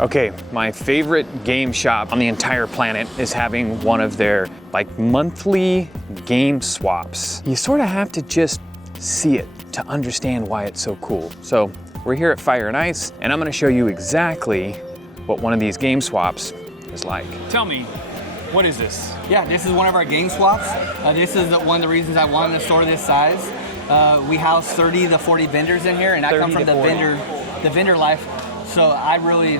Okay, my favorite game shop on the entire planet is having one of their monthly game swaps. You sort of have to just see it to understand why it's so cool. So we're here at Fire and Ice, and I'm gonna show you exactly what one of these game swaps is like. Tell me, what is this? Yeah, this is one of our game swaps. This is one of the reasons I wanted a store this size. We house 30 to 40 vendors in here, and I come from the vendor life. So I really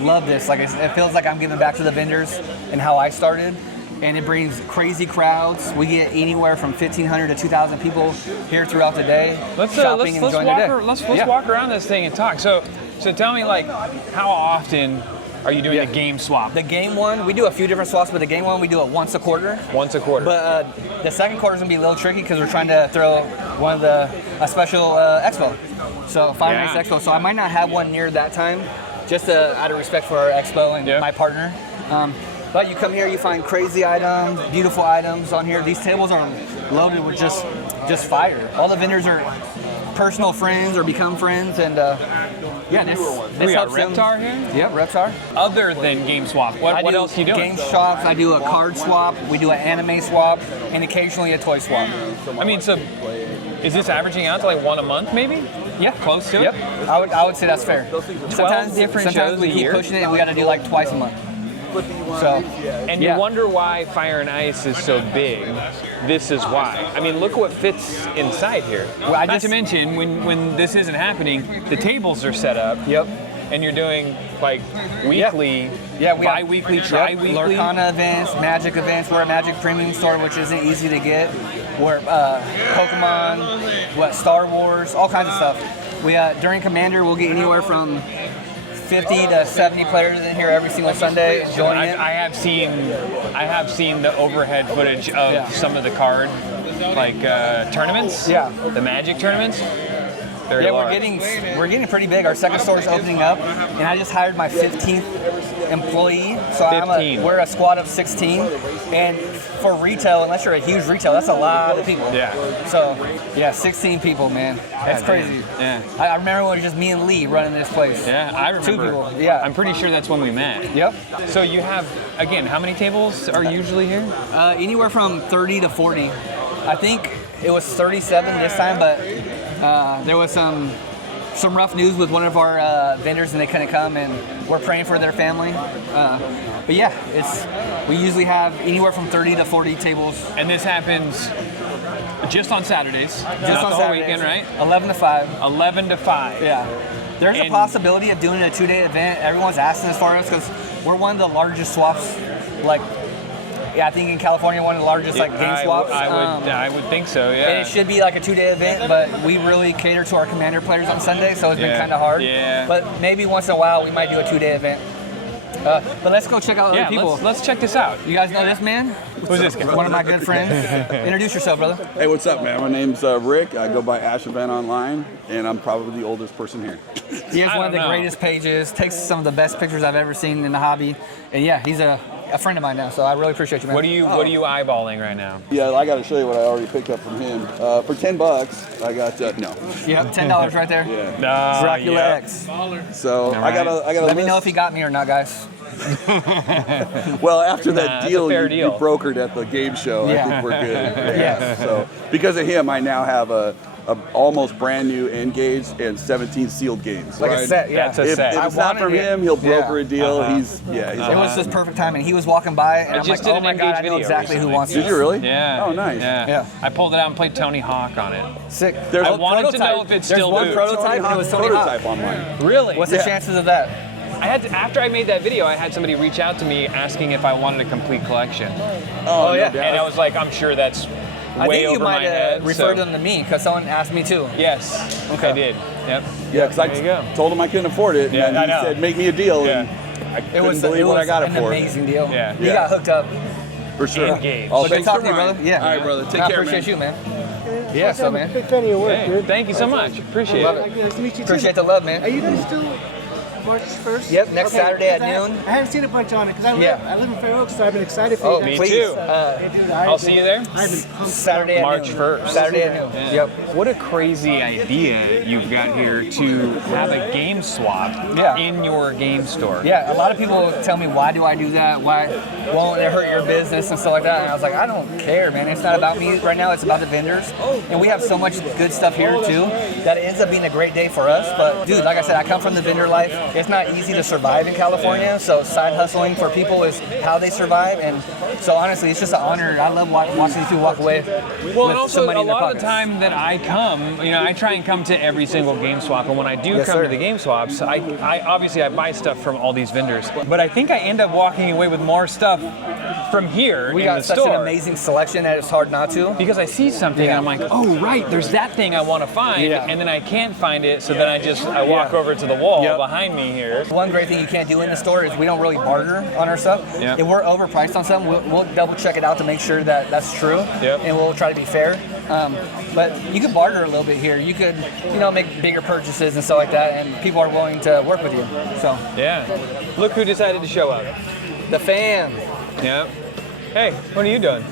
love this. It feels like I'm giving back to the vendors and how I started. And it brings crazy crowds. We get anywhere from 1,500 to 2,000 people here throughout the day, shopping and enjoying their day. Let's walk around this thing and talk. So tell me, how often are you doing the game swap? The game one, we do a few different swaps, but the game one, we do it once a quarter. Once a quarter. But the second quarter is gonna be a little tricky because we're trying to throw a special expo. So Fire and Ice Expo. So I might not have one near that time, just out of respect for our expo and my partner. But you come here, you find crazy items, beautiful items on here. These tables are loaded with just fire. All the vendors are personal friends or become friends, and this got helps them. Reptar here? Yep, Reptar. Other than game swap, what else are you doing? Game swaps. I do a card swap. We do an anime swap, and occasionally a toy swap. I mean, so is this averaging out to one a month, maybe? Yeah, close to it. Yep, I would say that's fair. Sometimes we keep pushing it, and we got to do twice a month. So, and you wonder why Fire and Ice is so big. This is why. I mean, look what fits inside here. Well, Not to mention, when this isn't happening, the tables are set up. Yep. And you're doing weekly, bi-weekly, tri-weekly. Lorcana events, Magic events. We're a Magic premium store, which isn't easy to get. We're Pokemon, Star Wars, all kinds of stuff. We during Commander, we'll get anywhere from 50 to 70 players in here every single Sunday enjoying it. I have seen the overhead footage of some of the card tournaments. Yeah. The Magic tournaments. We're getting pretty big. Our second store is opening up, and I just hired my 15th employee. So we're a squad of 16, and for retail, unless you're a huge retail, that's a lot of people. Yeah. So 16 people, man. That's crazy. Man. Yeah. I remember when it was just me and Lee running this place. Yeah, I remember. 2 people. Yeah. I'm pretty sure that's when we met. Yep. So you have, again, how many tables are usually here? Anywhere from 30 to 40. I think it was 37 this time, but there was some rough news with one of our vendors, and they couldn't come, and we're praying for their family. But yeah, we usually have anywhere from 30 to 40 tables. And this happens just on Saturdays, just not on the whole Saturdays, weekend, right? 11 to 5. 11 to 5. Yeah. There's a possibility of doing a 2-day event. Everyone's asking us for us because we're one of the largest swaps, I think in California, one of the largest game swaps. I would think so, yeah. And it should be a 2-day event, but we really cater to our Commander players on Sunday, so it's been kind of hard. Yeah. But maybe once in a while we might do a 2-day event. But let's go check out other people. Let's check this out. You guys know this man? Who's this guy? One of my good friends. Introduce yourself, brother. Hey, what's up, man? My name's Rick. I go by Ash Event online, and I'm probably the oldest person here. He has one of the greatest pages, takes some of the best pictures I've ever seen in the hobby. And yeah, he's a friend of mine now, so I really appreciate you, man. What are you eyeballing right now? Yeah, I got to show you what I already picked up from him. For $10, I got no. Yeah, $10 right there. Yeah. Dracula X. So I got a Let me know if he got me or not, guys. Well, after that deal you deal. brokered at the game show, I think we're good. Yes. So because of him, I now have a almost brand new Engage and 17 sealed games. A set, yeah. That's a If set. it's not from him, he'll broker a deal. He's It was just perfect timing. He was walking by, and I'm like, oh my God, I know exactly who wants this. Did you really? Yeah. Oh, nice. Yeah. I pulled it out and played Tony Hawk on it. Sick. There's I wanted to know if it's still There's one new. prototype, and it was Tony Hawk. prototype on mine. Really? What's the chances of that? After I made that video, I had somebody reach out to me asking if I wanted a complete collection. Oh yeah. And I was like, I'm sure that's way over my head. I think you might refer them to me because someone asked me too. Yes, Okay. I did. Yep. Yeah, because I told him I couldn't afford it, Yeah, and I he know. said, make me a deal, Yeah. and I couldn't believe what I got it an for. amazing deal. Yeah. You got hooked up. For sure. Engaged. Oh, Good thanks talking for to you, brother. mine. Yeah. All right, brother. Take I care, appreciate man. you, man. Yeah, so man. Big fan of your work, Hey, dude. thank you so much. Appreciate Love it. it. Nice to meet you too. Appreciate the love, man. Are you guys still March 1st? Yep, next Saturday at noon. I haven't seen a bunch on it because I live in Fair Oaks, so I've been excited for you guys. me please. too. Hey, dude, I'll see you there. I've been pumped. Saturday at March noon. 1st. Saturday at noon. Yeah. Yep. What a crazy idea you've got here to have a game swap in your game store. Yeah, a lot of people tell me, why do I do that? Why won't it hurt your business and stuff like that? And I was like, I don't care, man. It's not about me right now. It's about the vendors. And we have so much good stuff here, too, that it ends up being a great day for us. But, dude, like I said, I come from the vendor life. It's not easy to survive in California. So side hustling for people is how they survive. And so, honestly, it's just an honor. I love watching these people walk away with Well, and also some money a in their lot of the pockets. time that I come, I try and come to every single game swap, and when I do Yes, come sir. to the game swaps, I obviously I buy stuff from all these vendors, but I think I end up walking away with more stuff from here We in got the such store an amazing selection that it's hard not to. because I see something and I'm like, oh right, there's that thing I want to find, Yeah. and then I can't find it, so then I walk over to the wall behind me here. One great thing you can't do in the store is we don't really barter on our stuff. Yeah. If we're overpriced on something, we'll double check it out to make sure that that's true, Yep. and we'll try to be fair. But you could barter a little bit here. You could, make bigger purchases and stuff like that, and people are willing to work with you. So, Yeah. Look who decided to show up. the fam. Yep. Hey, what are you doing?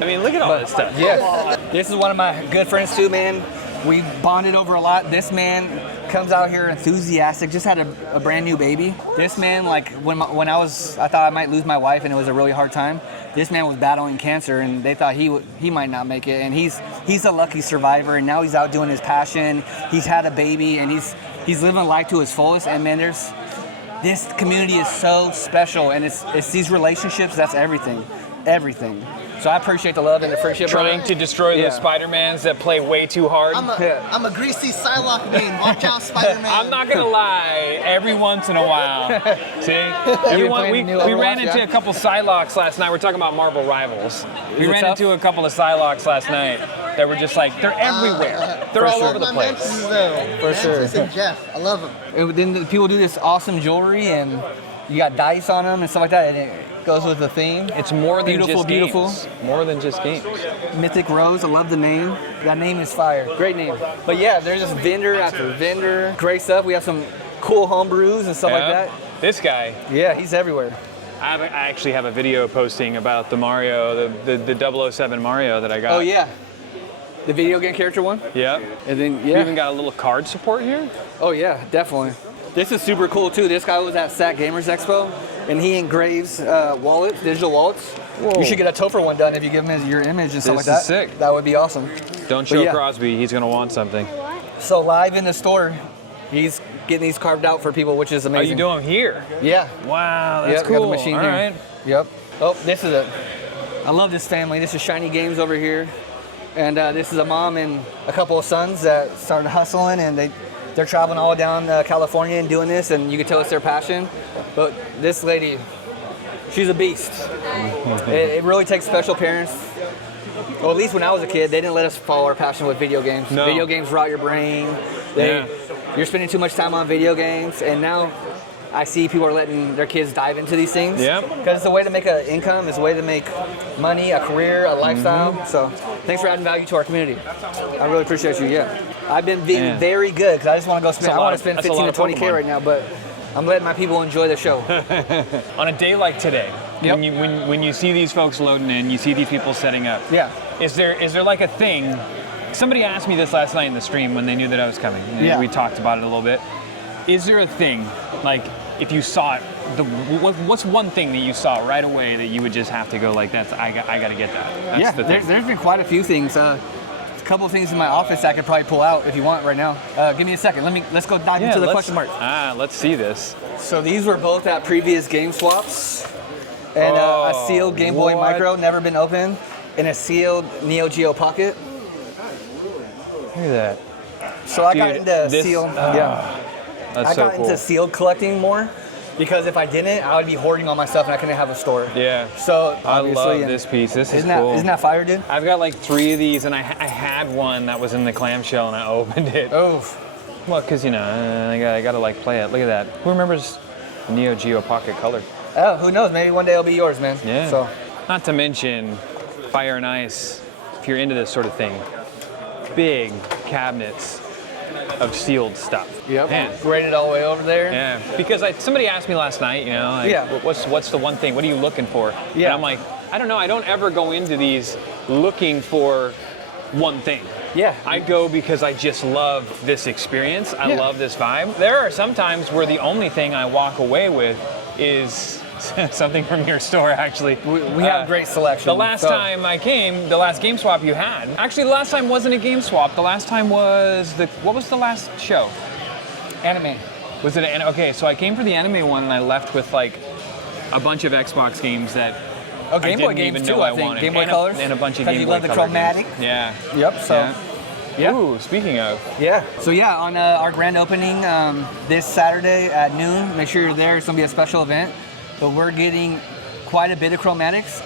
I mean, look at all this stuff. Yeah. This is one of my good friends too, man. We bonded over a lot. This man comes out here enthusiastic, just had a brand new baby. This man, like when I thought I might lose my wife and it was a really hard time. This man was battling cancer and they thought he might not make it. And he's a lucky survivor, and now he's out doing his passion. He's had a baby and he's living life to his fullest. And man, this community is so special, and it's these relationships, that's everything. So I appreciate the love and the friendship. Trying brother. to destroy Yeah. those Spider-Mans that play way too hard. I'm a greasy Psylocke main. Watch out, Spider-Man. I'm not gonna lie, every once in a while. See? been playing We new ran Overwatch, into yeah? a couple Psylocks last night. We're talking about Marvel Rivals. We it ran tough? into a couple of Psylocks last night that were just like, they're everywhere. They're all over the My place. Mantis, though. For sure. Mantis and Jeff. I love them. And then the people do this awesome jewelry, and you got dice on them and stuff like that, and it goes with the theme. It's more than Beautiful, just beautiful. games. More than just games. Mythic Rose, I love the name. That name is fire. Great name. But yeah, there's just vendor after vendor. Great stuff. We have some cool home brews and stuff like that. This guy. Yeah, he's everywhere. I actually have a video posting about the Mario, the 007 Mario that I got. Oh yeah. The video game character one? Yep. And then, We yeah. even got a little card support here. Oh yeah, definitely. This is super cool too. This guy was at SAC Gamers Expo, and he engraves wallets, digital wallets. Whoa. You should get a Topher one done if you give him your image and stuff like This that. is sick. That would be awesome. Don't But show yeah. Crosby, he's gonna want something. So live in the store, he's getting these carved out for people, which is Oh, amazing. you do them here? Yeah. Wow, that's Yep, cool. got the machine All here. right. Yep. Oh, this is it. I love this family. This is Shiny Games over here. And this is a mom and a couple of sons that started hustling, and they're traveling all down California and doing this, and you can tell it's their passion. But this lady, she's a beast. It really takes special parents. Well, at least when I was a kid, they didn't let us follow our passion with video games. No. Video games rot your brain. You're spending too much time on video games, and now I see people are letting their kids dive into these things. Yep. Because it's a way to make an income, it's a way to make money, a career, a lifestyle. So thanks for adding value to our community. I really appreciate you, yeah. I've been being Yeah. very good because I just want to go spend, That's a I lot want to of- spend that's a 15 lot to of 20K Pokemon. right now, but I'm letting my people enjoy the show. On a day like today, Yep. when you see these folks loading in, you see these people setting up. Yeah. Is there like a thing? Somebody asked me this last night in the stream when they knew that I was coming. Yeah. We talked about it a little bit. Is there a thing, like if you saw it, what's one thing that you saw right away that you would just have to go like, I got to get that? That's Yeah, the thing. there's been quite a few things. A couple of things in my office I could probably pull out if you want right now. Give me a second. Let's go dive into the question mark. Let's see this. So these were both at previous game swaps, and a sealed Game Boy what? Micro, never been opened, and a sealed Neo Geo Pocket. Look at that. So I got Dude, into this- sealed. That's I so got cool. into sealed collecting more because if I didn't, I would be hoarding all my stuff and I couldn't have a store. Yeah. So I obviously, love and this piece. This is Isn't cool. that fire, dude? I've got like 3 of these, and I had one that was in the clamshell, and I opened it. Oof. Well, because, I got to like play it. Look at that. Who remembers Neo Geo Pocket Color? Oh, who knows? Maybe one day it'll be yours, man. Yeah. So Not to mention Fire and Ice, if you're into this sort of thing. Big cabinets. of sealed stuff. Yep. Man. Graded all the way over there. Yeah, because somebody asked me last night, like, Yeah. what's the one thing? What are you looking for? Yeah. And I'm like, I don't know. I don't ever go into these looking for one thing. Yeah. I go because I just love this experience. I Yeah. love this vibe. There are some times where the only thing I walk away with is something from your store, actually. We have great selection. The last time I came, the last game swap you had. Actually, the last time wasn't a game swap. The last time was what was the last show? Anime. Was it okay? So I came for the anime one, and I left with like a bunch of Xbox games that Oh, Game I Boy didn't games even too, know I I think. wanted. Game Boy and Colors. and a bunch of 'Cause Game you Boy love the Color chromatic. games. Yeah. Yep. So. Yeah. Ooh, speaking of. Yeah. So yeah, on our grand opening this Saturday at noon, make sure you're there. It's gonna be a special event, but we're getting quite a bit of chromatics.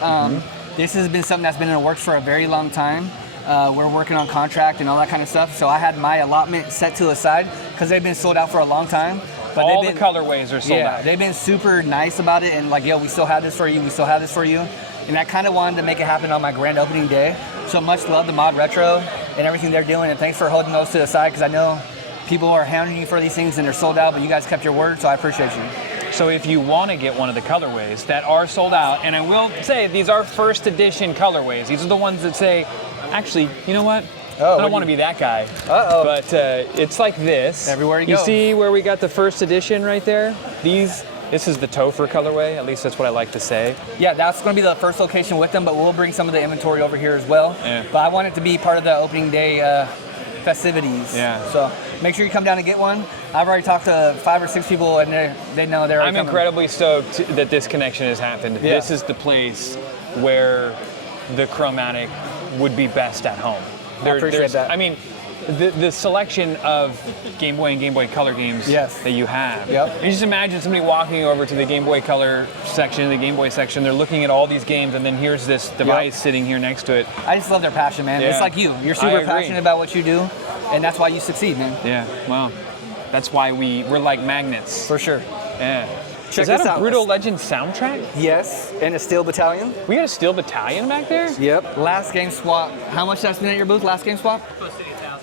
This has been something that's been in the works for a very long time. We're working on contract and all that kind of stuff. So I had my allotment set to the side because they've been sold out for a long time. But All they've the been, colorways are sold out. They've been super nice about it and like, yo, we still have this for you. We still have this for you. And I kind of wanted to make it happen on my grand opening day. So much love to Mod Retro and everything they're doing. And thanks for holding those to the side because I know people are hounding you for these things and they're sold out, but you guys kept your word, so I appreciate you. So if you want to get one of the colorways that are sold out, and I will say these are first edition colorways. These are the ones that say, actually, you know what? I don't want to be that guy. Uh-oh. But it's like this. Everywhere you You go. see where we got the first edition right there? This is the Tofer colorway. At least that's what I like to say. Yeah, that's going to be the first location with them, but we'll bring some of the inventory over here as well. Yeah. But I want it to be part of the opening day festivities. Yeah. So make sure you come down and get one. I've already talked to 5 or 6 people, and they know they're already I'm coming. incredibly stoked that this connection has happened. Yeah. This is the place where the chromatic would be best at home. I appreciate that. I mean, the selection of Game Boy and Game Boy Color games Yes. that you have. Yep. You just imagine somebody walking over to the Game Boy Color section, the Game Boy section, they're looking at all these games, and then here's this device sitting here next to it. I just love their passion, man. Yeah. It's like you. You're I super agree. passionate about what you do, and that's why you succeed, man. Yeah, well, that's why we're like magnets. For sure. Yeah. Check Is that this a out. Brutal Legend soundtrack? Yes, and a Steel Battalion. We got a Steel Battalion back there? Yep. Last game swap. How much that's been at your booth? Last game swap?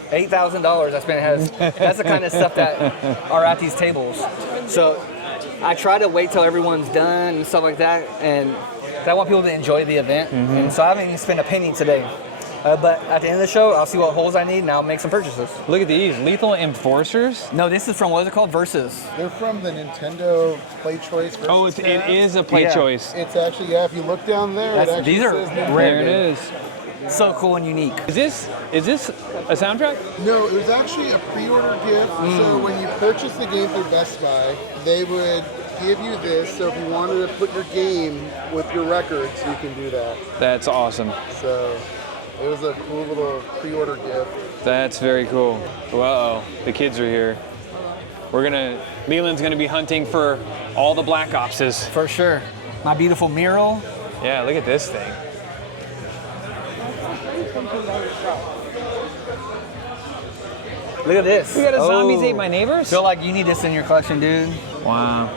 $8,000. That's been that's the kind of stuff that are at these tables. So I try to wait till everyone's done and stuff like that, and I want people to enjoy the event. And so I haven't even spent a penny today. But at the end of the show, I'll see what holes I need, and I'll make some purchases. Look at these, Lethal Enforcers. No, this is from, what is it called? Versus. They're from the Nintendo Play Choice. Oh, Versus it tab. is a play Yeah. choice. It's actually, yeah, if you look down there, it actually These are says Nintendo. rare. There it is. So cool and unique. Is this a soundtrack? No, it was actually a pre-order gift. So when you purchase the game through Best Buy, they would give you this. So if you wanted to put your game with your records, you can do that. That's awesome. So it was a cool little pre-order gift. That's very cool. Uh-oh, the kids are here. Leland's gonna be hunting for all the Black Opses. For sure. My beautiful mural. Yeah, look at this thing. Look at this. We got a Zombies Oh. Ate My Neighbors? Feel like you need this in your collection, dude. Wow.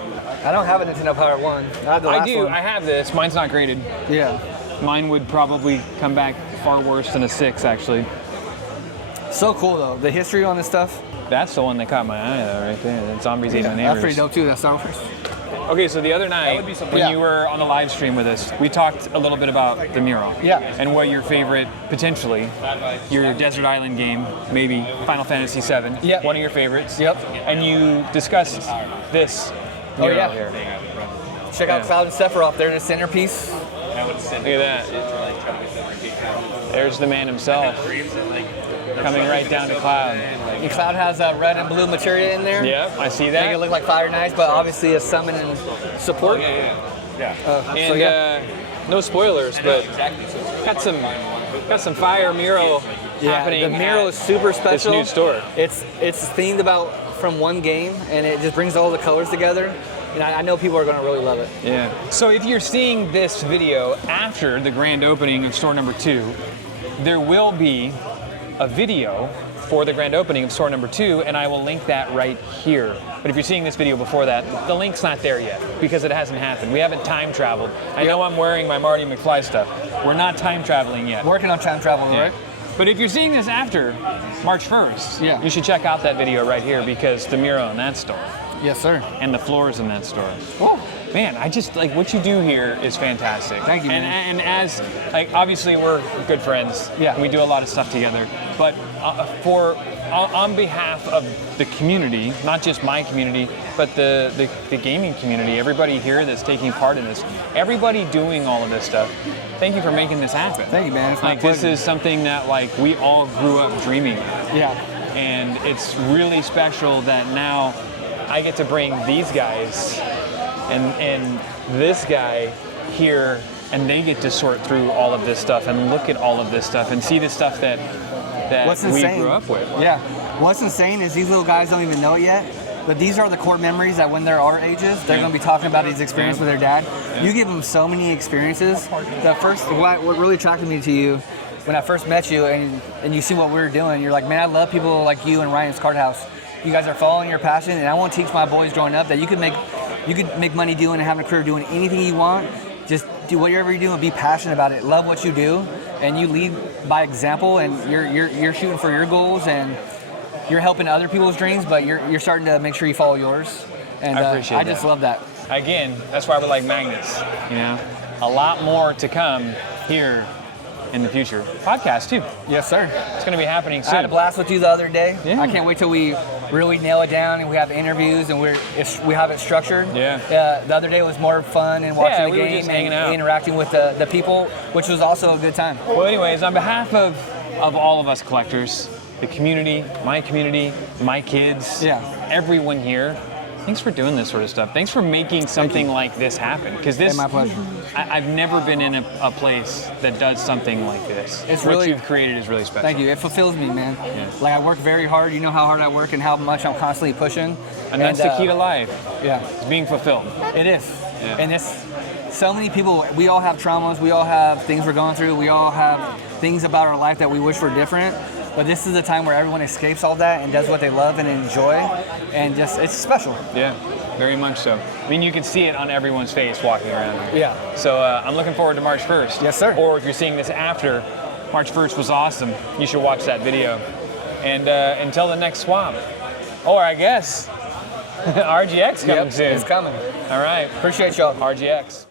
I don't have a Nintendo Power 1. I have the I last do, one. I have this. Mine's not graded. Yeah. Mine would probably come back far worse than a 6, actually. So cool, though. The history on this stuff. That's the one that caught my eye, though, right there. That Zombies Ate My Neighbors. That's pretty dope, too. That's Star Wars. Okay, so the other night, when Yeah. you were on the live stream with us, we talked a little bit about the mural. Yeah. And what your favorite, potentially, your Desert Island game, maybe Final Fantasy VII, Yeah. one of your favorites. Yep. And you discussed this mural yeah. here. Check out Yeah. Cloud and Sephiroth. They're the centerpiece. Look at that. There's the man himself, coming right down to Cloud. And Cloud has red and blue materia in there. Yep, I see Make that. it look like Fire Knights, but obviously a summon and support. And no spoilers, but got some fire mural happening. The mural at is super this special. new store. It's themed about from one game, and it just brings all the colors together. And I know people are going to really love it. Yeah. So if you're seeing this video after the grand opening of store number 2, there will be a video for the grand opening of store number 2, and I will link that right here. But if you're seeing this video before that, the link's not there yet because it hasn't happened. We haven't time traveled. I know I'm wearing my Marty McFly stuff. We're not time traveling yet. Working on time travel, Yeah. right? But if you're seeing this after March 1st, Yeah. you should check out that video right here because the mural in that store Yes, sir. and the floors in that store. Whoa. Man, I just like what you do here is fantastic. Thank you, man. And as like obviously we're good friends. Yeah. And we do a lot of stuff together. But on behalf of the community, not just my community, but the gaming community, everybody here that's taking part in this, everybody doing all of this stuff. Thank you for making this happen. Thank you, man. It's my Like this pleasure. is something that like we all grew up dreaming of. Yeah. And it's really special that now I get to bring these guys and this guy here, and they get to sort through all of this stuff and look at all of this stuff and see the stuff that What's we insane? grew up with. Yeah. What's insane is these little guys don't even know it yet, but these are the core memories that when they're our ages, they're Yeah. going to be talking about these experiences Yeah. with their dad. Yeah. You give them so many experiences. What really attracted me to you when I first met you and you see what we were doing, you're like, man, I love people like you and Ryan's Card House. You guys are following your passion, and I want to teach my boys growing up that you could make money doing and have a career doing anything you want. Just do whatever you're doing, be passionate about it, love what you do, and you lead by example. And you're shooting for your goals, and you're helping other people's dreams, but you're starting to make sure you follow yours. And I appreciate I just that. love that. Again, that's why we're like magnets. You know, a lot more to come here in the future. Podcast too. Yes, sir. It's going to be happening soon. I had a blast with you the other day. Yeah. I can't wait till we really nail it down and we have interviews and we have it structured. Yeah. The other day was more fun and watching the we were game just hanging out. and interacting with the people, which was also a good time. Well, anyways, on behalf of all of us collectors, the community, my kids, Yeah. everyone here, thanks for doing this sort of stuff. Thanks for making something like this happen. Because this, Hey, my pleasure. I've never been in a place that does something like this. It's what really- you've created is really special. Thank you. It fulfills me, man. Yeah. Like I work very hard. You know how hard I work and how much I'm constantly pushing. And that's the key to life, Yeah. is being fulfilled. It is. Yeah. And it's so many people, we all have traumas, we all have things we're going through, we all have things about our life that we wish were different. But this is a time where everyone escapes all that and does what they love and enjoy. And just, it's special. Yeah, very much so. I mean, you can see it on everyone's face walking around here. Yeah. So I'm looking forward to March 1st. Yes, sir. Or if you're seeing this after, March 1st was awesome. You should watch that video. And until the next swap, or I guess RGX coming soon. It's coming. All right, Appreciate y'all. RGX.